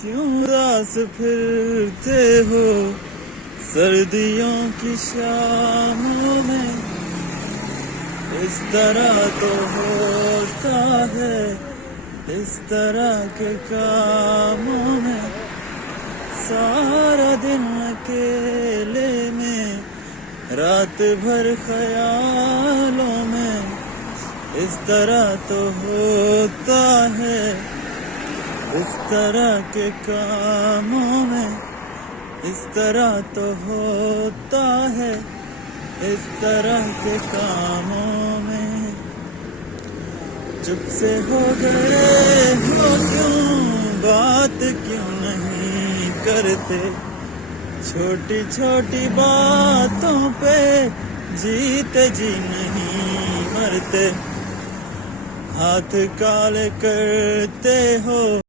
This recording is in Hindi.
क्यों उदास फिरते हो सर्दियों की शामों में। इस तरह तो होता है इस तरह के कामों में। सारा दिन अकेले में रात भर ख्यालों में। इस तरह तो होता है इस तरह के कामों में। इस तरह तो होता है इस तरह के कामों में। चुप से हो गए हो क्यों बात क्यों नहीं करते। छोटी छोटी बातों पे जीते जी नहीं मरते। हाथ काले करते हो